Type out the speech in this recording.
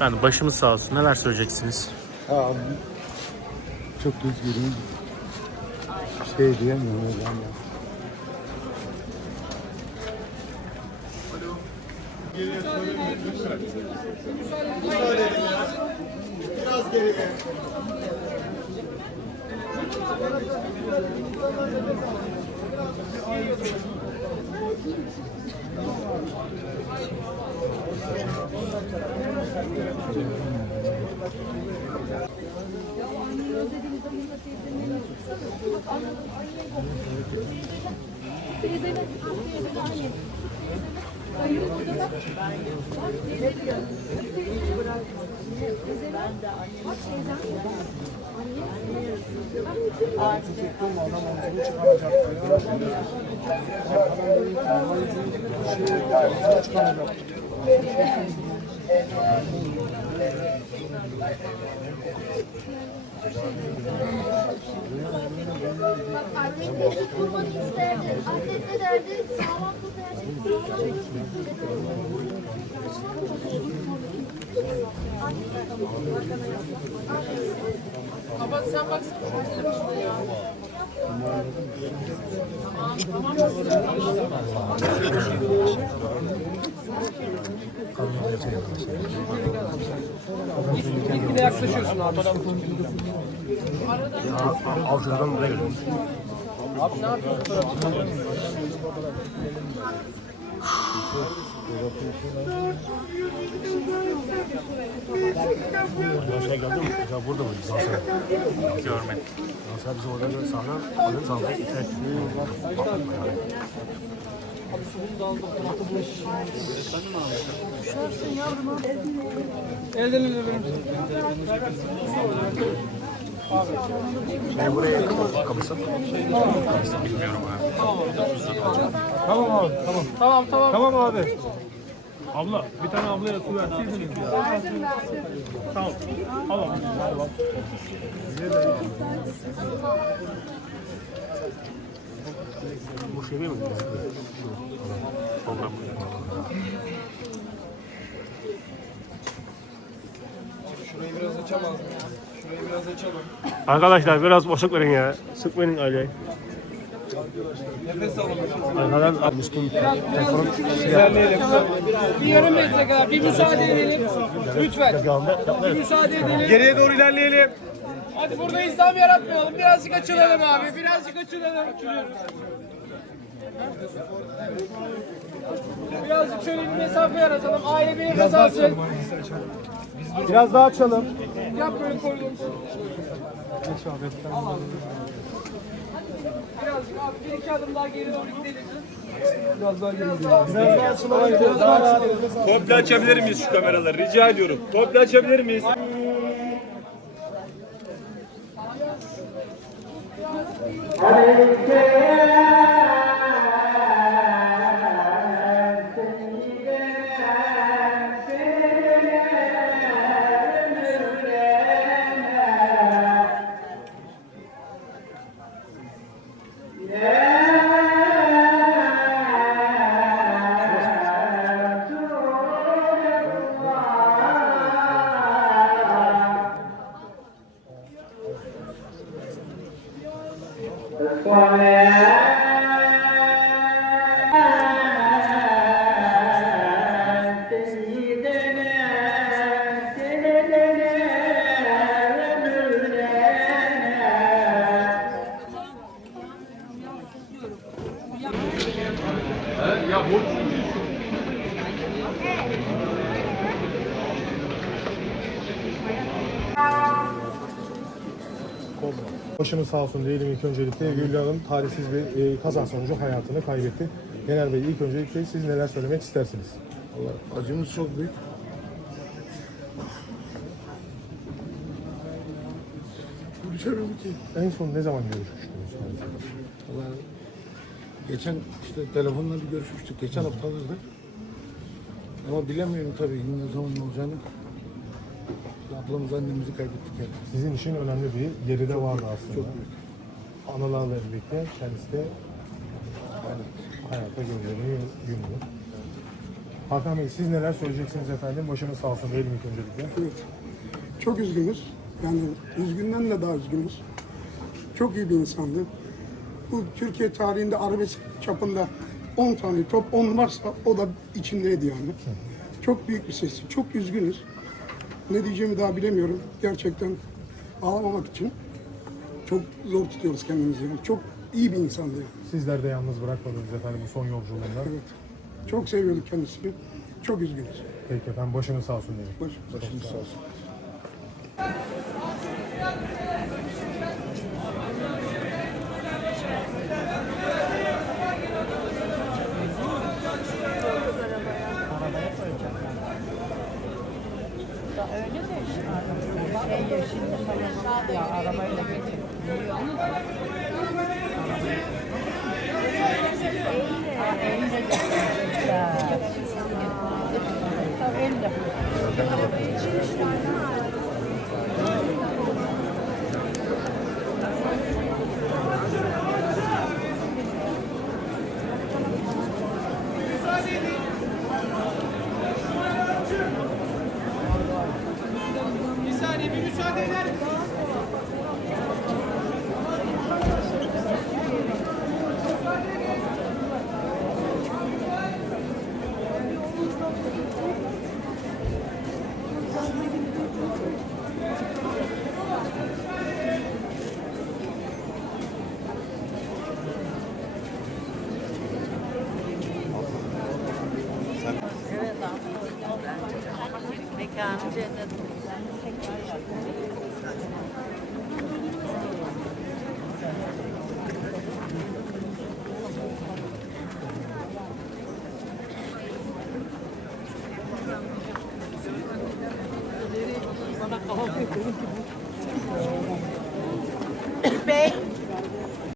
Yani başımız sağ olsun. Neler söyleyeceksiniz? Abi çok üzgünüm. Şey diyemiyorum hocam ya. Teyzeler, teyzeler aynı. Dayım da. Bak beni kurbanı isterdi. Annem ne derdi? Sağlam tut derdi. Sağlam tut. Gitgide yaklaşıyorsun abi. Avcılardan buraya. Abi ne yapıyorsun? Aşağı geldin mi? Ya burada mı? Görmedim. Mesela bizim orada bir sahne, alın sahne iter. Elden ele verir misin? Yani buraya yakın mı kapısı? Kapısı bilmiyorum abi. Tamam abi tamam. Tamam tamam. Tamam abi. Abla bir tane ablaya su verseydiniz ya. Verdim verdim. Tamam. Al abi. Al. Bu şey değil mi? Program. Şurayı biraz açamaz mıyım? Şurayı biraz açalım. Arkadaşlar biraz boşluk verin ya. Sıkmayın aileyi. Nefes alalım. Arkadan Müslüm telefonu İlerleyelim. Bir yarım metre kadar bir müsaade edelim. Lütfen. Bir müsaade edelim. Geriye doğru ilerleyelim. Hadi burada İslam yaratmayalım. Birazcık açılalım abi. Birazcık açılalım. Birazcık şöyle bir mesafe yaratalım. Aile bir nefes alsın. Biraz daha açalım. Yap böyle koridor. Birazcık abi bir iki adım daha geri doğru gidelim. Biraz daha geri gidelim. Biraz daha açılalım. Biraz daha açılalım. Komple açabilir miyiz şu kameraları? Rica ediyorum. Komple açabilir miyiz? Başımız sağ olsun diyelim ilk öncelikle. Gülü Hanım talihsiz bir e, kaza sonucu hayatını kaybetti. Genel Bey ilk öncelikle siz neler söylemek istersiniz? Allah acımız çok büyük. Konuşamıyorum ki. En son ne zaman görüşmüştünüz? Allah geçen işte telefonla bir görüşmüştük geçen haftalarda. Ama bilemiyorum tabii ne zaman ne olacağını. Ablamız annemizi kaybettik yani. Sizin için önemli bir yeri de vardı aslında. Çok büyük. Anılarla birlikte kendisi de hayata gönderdiği günü. Hakan Bey siz neler söyleyeceksiniz efendim? Başınız sağ olsun diyelim ilk öncelikle. Evet. Çok üzgünüz. Yani üzgünden de daha üzgünüz. Çok iyi bir insandı. Bu Türkiye tarihinde arabesk çapında 10 tane top 10 varsa o da içindeydi yani. Çok büyük bir sesi. Çok üzgünüz. Ne diyeceğimi daha bilemiyorum. Gerçekten ağlamamak için çok zor tutuyoruz kendimizi. Yani. Çok iyi bir insandı yani. Sizler de yalnız bırakmadınız efendim bu son yolculuğunda. Evet. Çok seviyorduk kendisini. Çok üzgünüz. Peki efendim başınız sağ olsun diyelim. Baş- Başınız sağ olsun. Öyle de şey yaşında falan ya arabayla getirdim. Elle getirdim. Tabii elle. Bir saniye bir müsaade eder misiniz? Mekanı cennet. Bana kahve koyun ki bu.